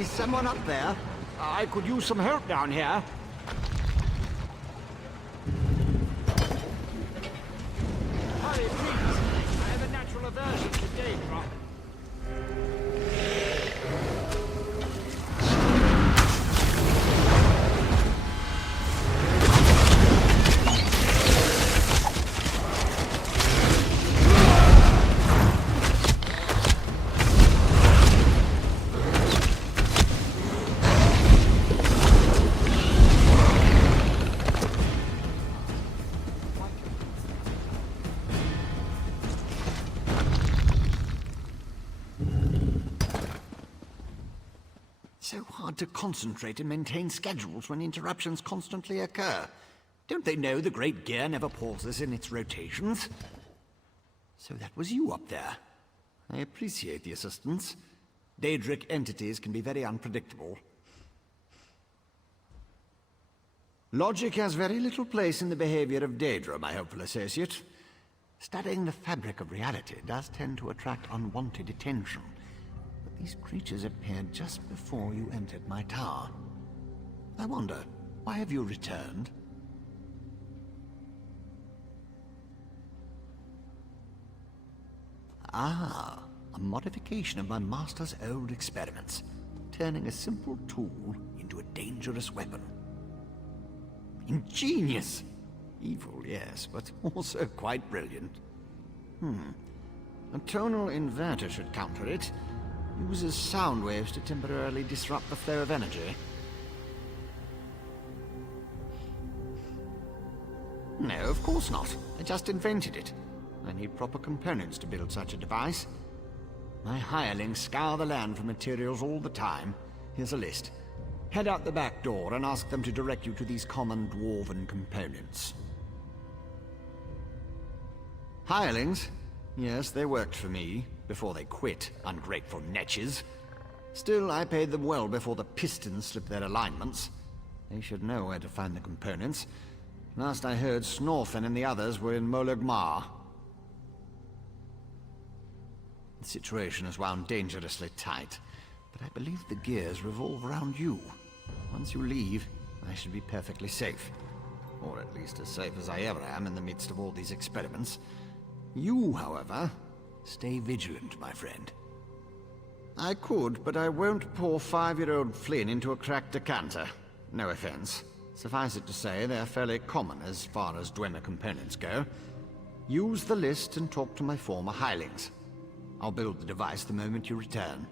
Is someone up there? I could use some help down here. Hurry, please. I have a natural aversion to danger. So hard to concentrate and maintain schedules when interruptions constantly occur. Don't they know the Great Gear never pauses in its rotations? So that was you up there. I appreciate the assistance. Daedric entities can be very unpredictable. Logic has very little place in the behavior of Daedra, my hopeful associate. Studying the fabric of reality does tend to attract unwanted attention. These creatures appeared just before you entered my tower. I wonder, why have you returned? Ah, a modification of my master's old experiments, turning a simple tool into a dangerous weapon. Ingenious! Evil, yes, but also quite brilliant. A tonal inverter should counter it. Uses sound waves to temporarily disrupt the flow of energy. No, of course not. I just invented it. I need proper components to build such a device. My hirelings scour the land for materials all the time. Here's a list. Head out the back door and ask them to direct you to these common dwarven components. Hirelings? Yes, they worked for me, before they quit, ungrateful netches. Still, I paid them well before the pistons slipped their alignments. They should know where to find the components. Last I heard, Snorfen and the others were in Mologmar. The situation is wound dangerously tight, but I believe the gears revolve around you. Once you leave, I should be perfectly safe. Or at least as safe as I ever am in the midst of all these experiments. You, however, stay vigilant, my friend. I could, but I won't pour 5-year-old Flynn into a cracked decanter. No offense. Suffice it to say, they're fairly common as far as Dwemer components go. Use the list and talk to my former hirelings. I'll build the device the moment you return.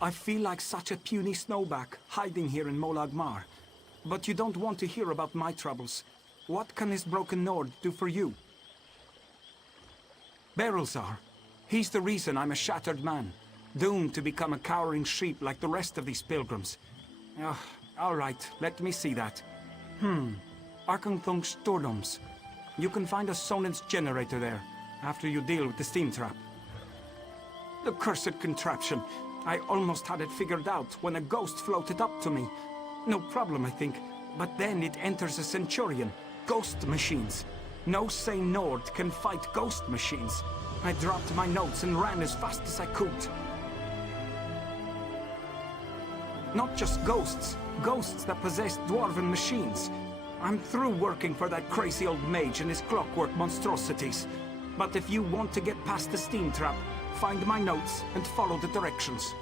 I feel like such a puny snowback, hiding here in Molag Mar. But you don't want to hear about my troubles. What can this broken Nord do for you? Berylzar. He's the reason I'm a shattered man, doomed to become a cowering sheep like the rest of these pilgrims. All right, let me see that. Arkanthung Stordoms. You can find a Sonance generator there, after you deal with the steam trap. The cursed contraption. I almost had it figured out when a ghost floated up to me. No problem, I think. But then it enters a Centurion. Ghost machines. No sane Nord can fight ghost machines. I dropped my notes and ran as fast as I could. Not just ghosts. Ghosts that possess dwarven machines. I'm through working for that crazy old mage and his clockwork monstrosities. But if you want to get past the steam trap, find my notes and follow the directions.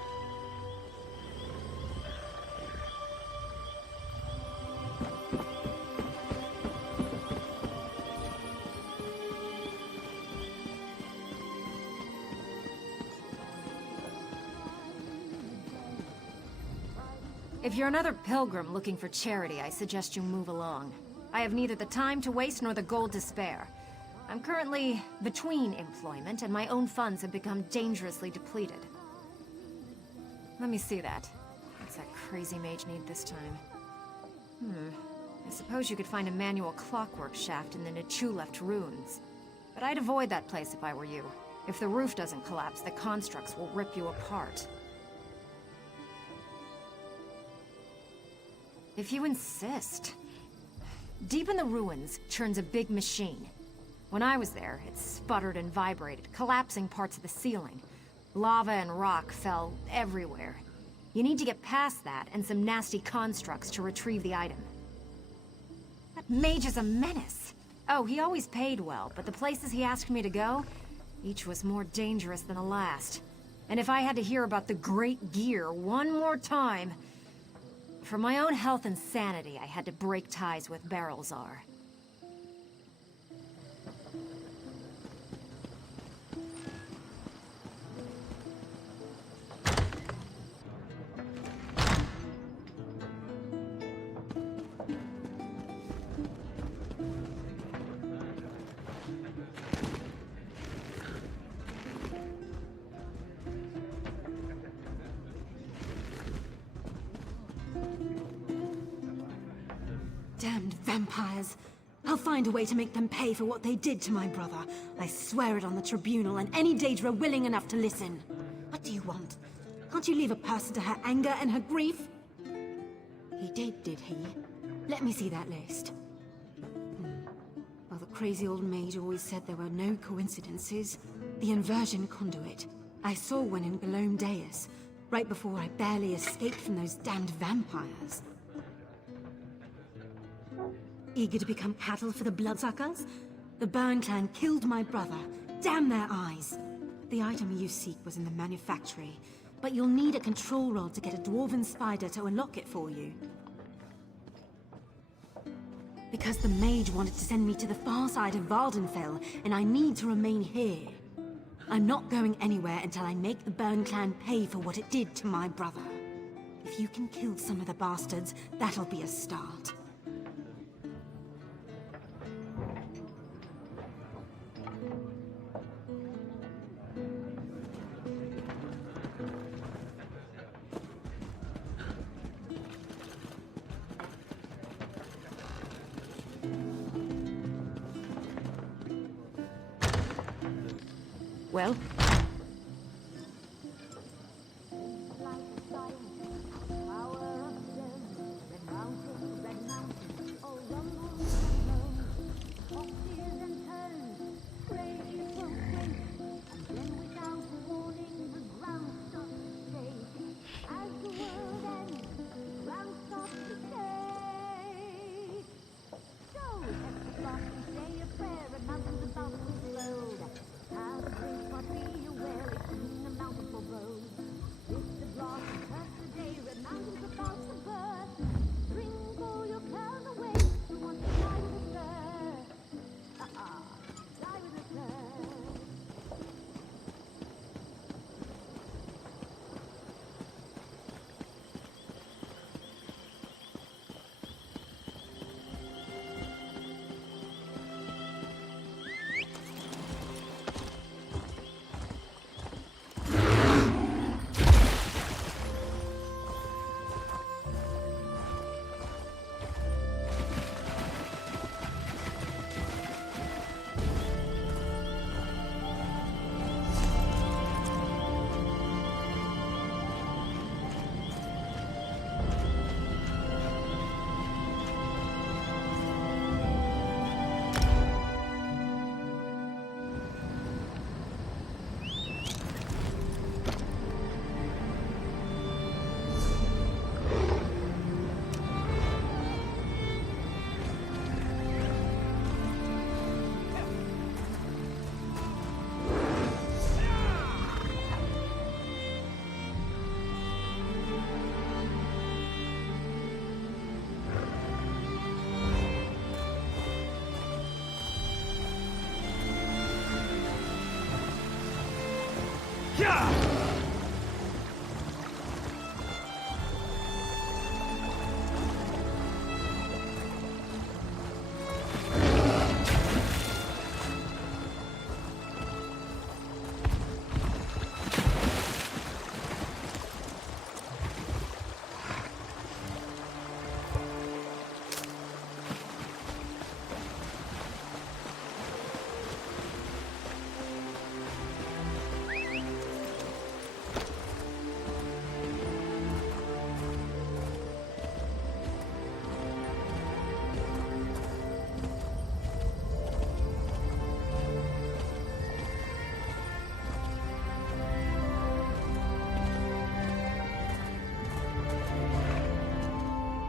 If you're another pilgrim looking for charity, I suggest you move along. I have neither the time to waste nor the gold to spare. I'm currently between employment, and my own funds have become dangerously depleted. Let me see that. What's that crazy mage need this time? I suppose you could find a manual clockwork shaft in the Nichu-left ruins. But I'd avoid that place if I were you. If the roof doesn't collapse, the constructs will rip you apart. If you insist. Deep in the ruins churns a big machine. When I was there, it sputtered and vibrated, collapsing parts of the ceiling. Lava and rock fell everywhere. You need to get past that and some nasty constructs to retrieve the item. That mage is a menace. Oh, he always paid well, but the places he asked me to go, each was more dangerous than the last. And if I had to hear about the Great Gear one more time... For my own health and sanity, I had to break ties with Berylzar. Damned vampires. I'll find a way to make them pay for what they did to my brother. I swear it on the tribunal and any Daedra willing enough to listen. What do you want? Can't you leave a person to her anger and her grief? He did he? Let me see that list. Well, the crazy old mage always said there were no coincidences. The inversion conduit. I saw one in Galome Deus, right before I barely escaped from those damned vampires. Eager to become cattle for the bloodsuckers? The Burn clan killed my brother. Damn their eyes. The item you seek was in the manufactory, but you'll need a control rod to get a dwarven spider to unlock it for you. Because the mage wanted to send me to the far side of Vardenfell, and I need to remain here. I'm not going anywhere until I make the Burn clan pay for what it did to my brother. If you can kill some of the bastards, that'll be a start. Well?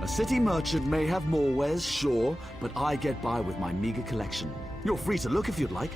A city merchant may have more wares, sure, but I get by with my meager collection. You're free to look if you'd like.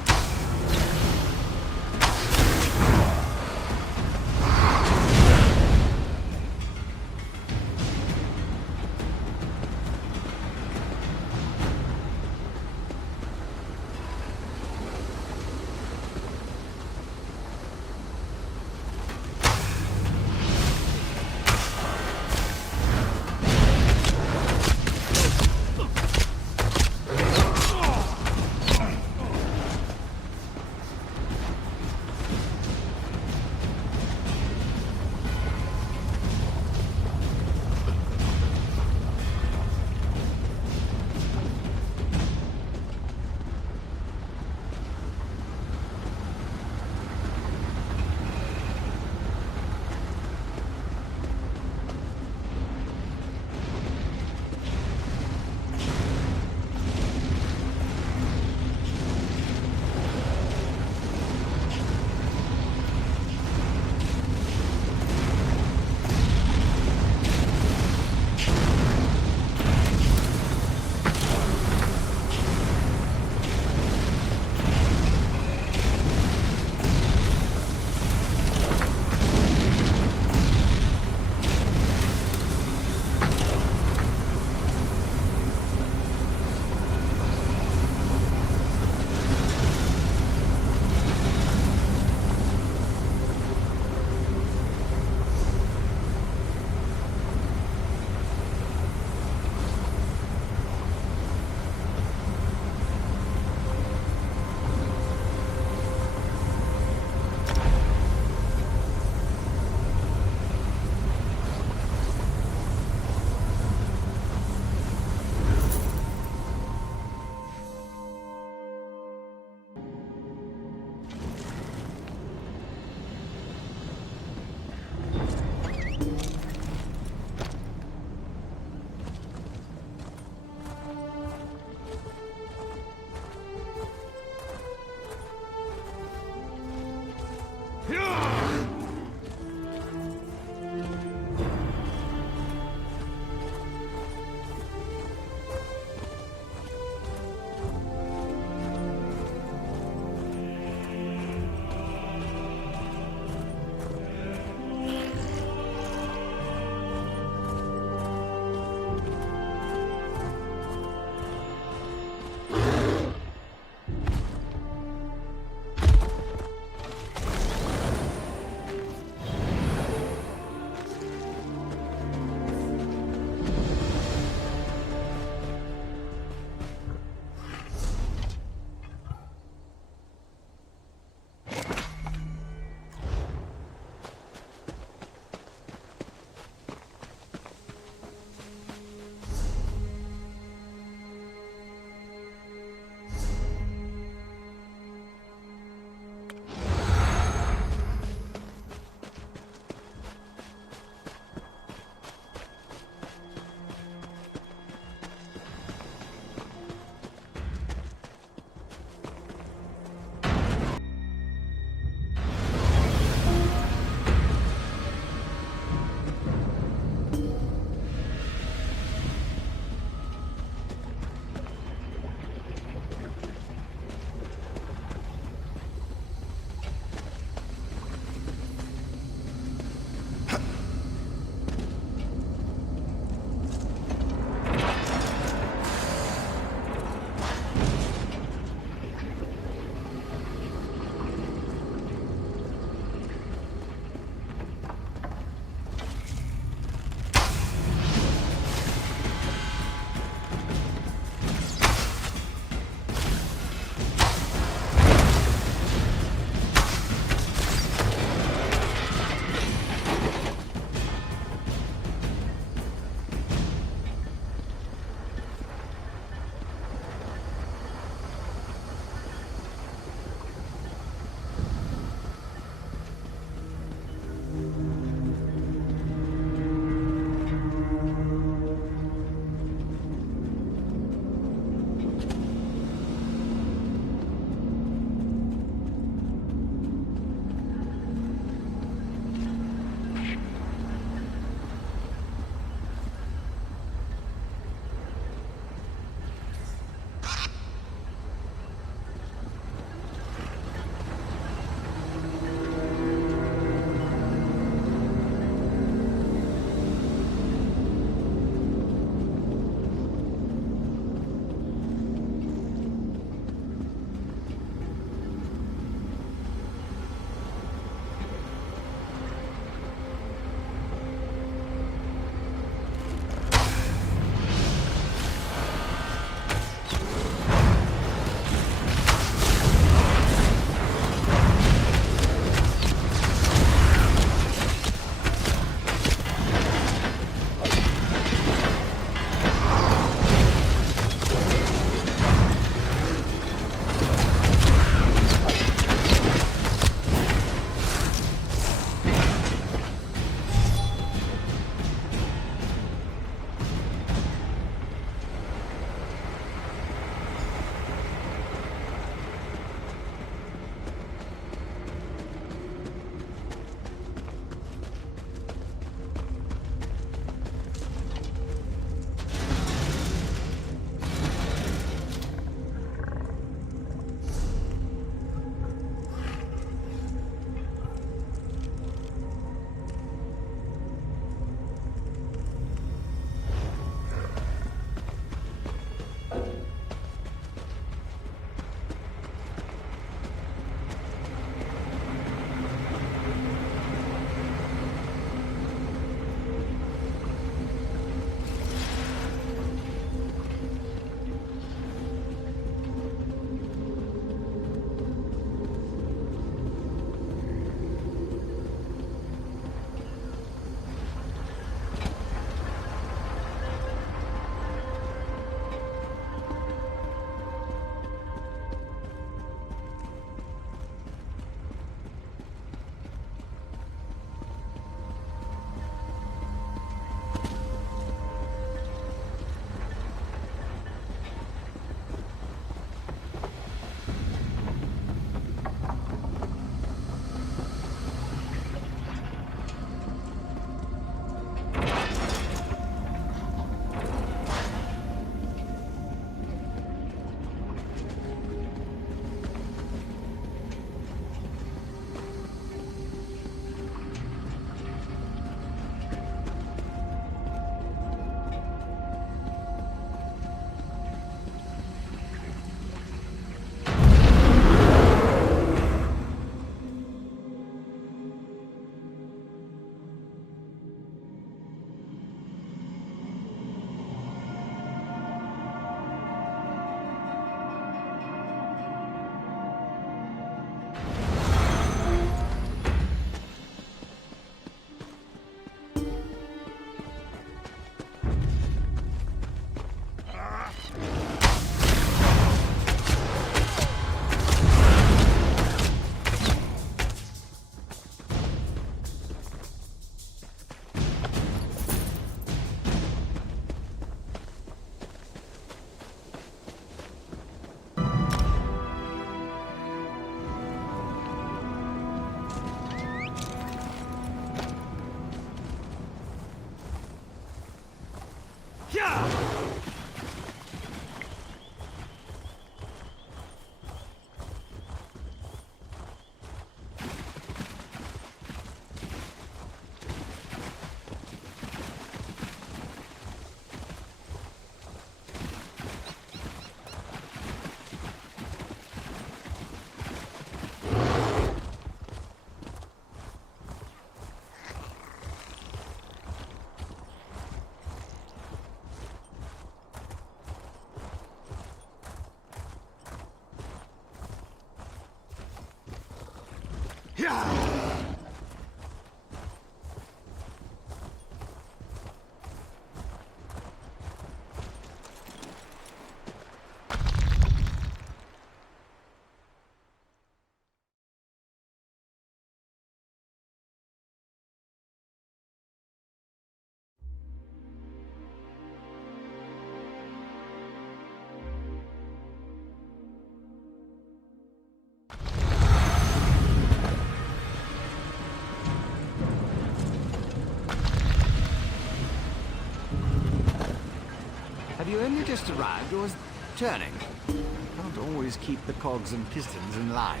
Have you only just arrived, or is it turning? Can't always keep the cogs and pistons in line.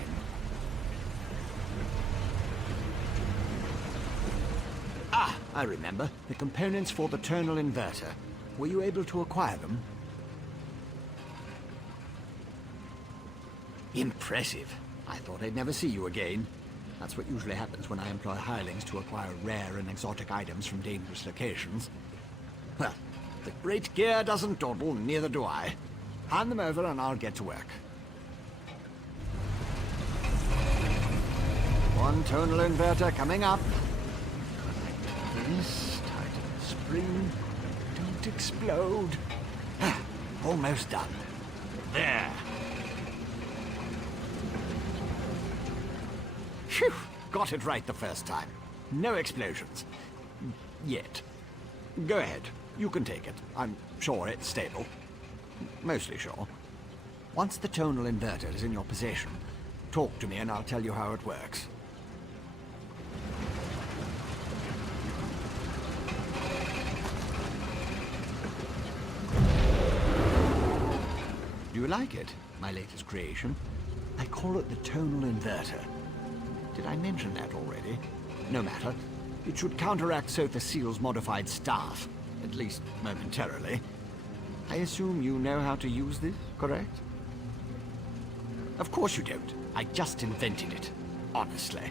Ah, I remember. The components for the tonal inverter. Were you able to acquire them? Impressive. I thought I'd never see you again. That's what usually happens when I employ hirelings to acquire rare and exotic items from dangerous locations. Well, the great gear doesn't dawdle, neither do I. Hand them over and I'll get to work. One tonal inverter coming up. This, tighten the spring. Don't explode. Almost done. There. Phew! Got it right the first time. No explosions. Yet. Go ahead. You can take it. I'm sure it's stable. Mostly sure. Once the tonal inverter is in your possession, talk to me and I'll tell you how it works. Do you like it, my latest creation? I call it the tonal inverter. Did I mention that already? No matter. It should counteract Sotha Seal's modified staff. At least momentarily. I assume you know how to use this, correct? Of course you don't. I just invented it. Honestly.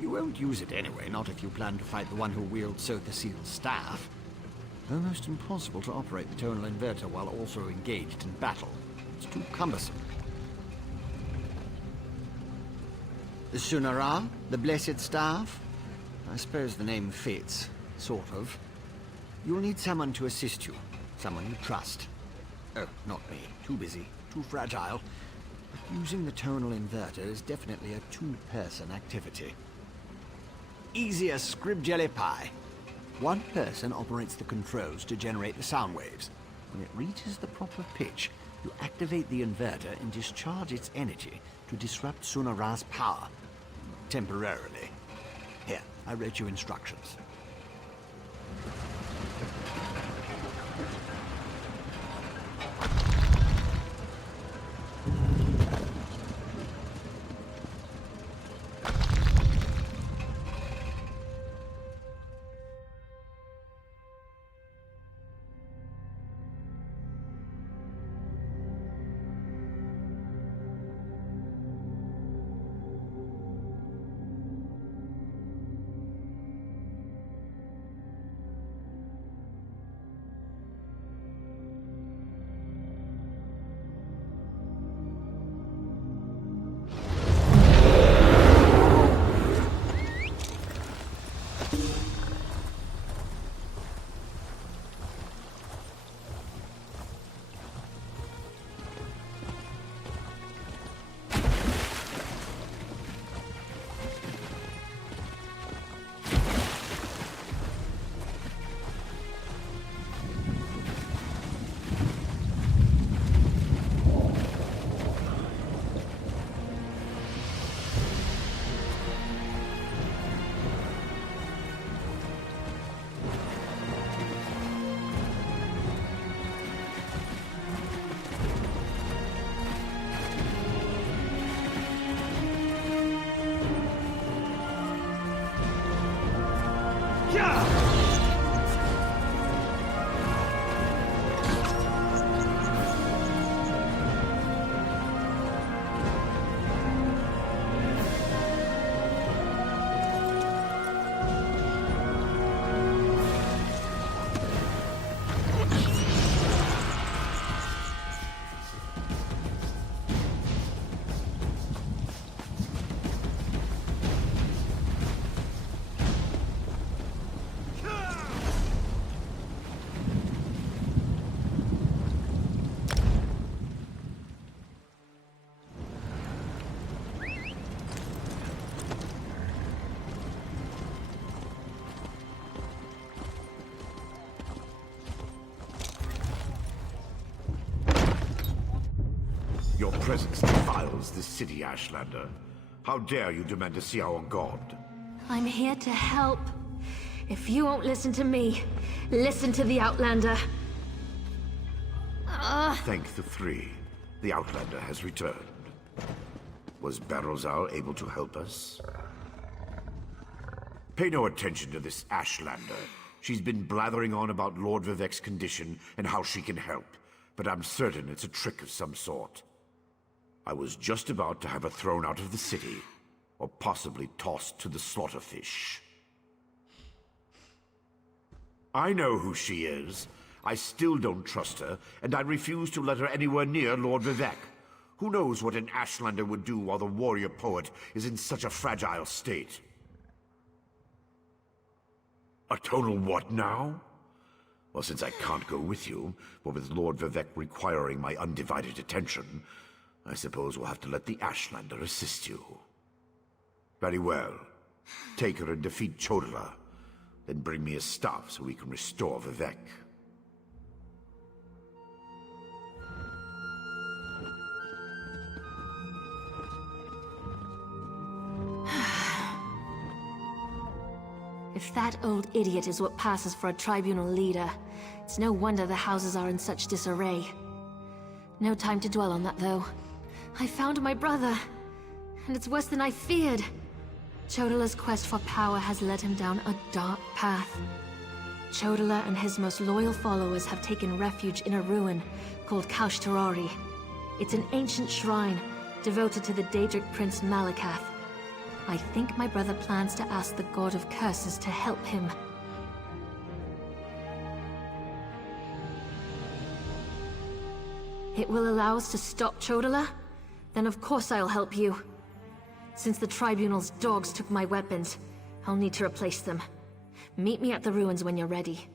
You won't use it anyway, not if you plan to fight the one who wields Sotha Seal's staff. Almost impossible to operate the tonal inverter while also engaged in battle. It's too cumbersome. The Sunara, the Blessed Staff? I suppose the name fits, sort of. You'll need someone to assist you. Someone you trust. Oh, not me. Too busy. Too fragile. But using the tonal inverter is definitely a two-person activity. Easy as scrib jelly pie. One person operates the controls to generate the sound waves. When it reaches the proper pitch, you activate the inverter and discharge its energy to disrupt Sunara's power. Temporarily. Here, I wrote you instructions. presence defiles this city, Ashlander. How dare you demand to see our god? I'm here to help. If you won't listen to me, listen to the Outlander. Thank the three. The Outlander has returned. Was Barrowzal able to help us? Pay no attention to this Ashlander. She's been blathering on about Lord Vivek's condition and how she can help, but I'm certain it's a trick of some sort. I was just about to have her thrown out of the city, or possibly tossed to the slaughterfish. I know who she is. I still don't trust her, and I refuse to let her anywhere near Lord Vivek. Who knows what an Ashlander would do while the warrior poet is in such a fragile state? A total what now? Well, since I can't go with you, but with Lord Vivek requiring my undivided attention, I suppose we'll have to let the Ashlander assist you. Very well. Take her and defeat Chodala. Then bring me his staff so we can restore Vivek. If that old idiot is what passes for a tribunal leader, it's no wonder the houses are in such disarray. No time to dwell on that, though. I found my brother, and it's worse than I feared. Chodala's quest for power has led him down a dark path. Chodala and his most loyal followers have taken refuge in a ruin called Kaushtarori. It's an ancient shrine devoted to the Daedric prince Malakath. I think my brother plans to ask the God of Curses to help him. It will allow us to stop Chodala? Then of course I'll help you. Since the Tribunal's dogs took my weapons, I'll need to replace them. Meet me at the ruins when you're ready.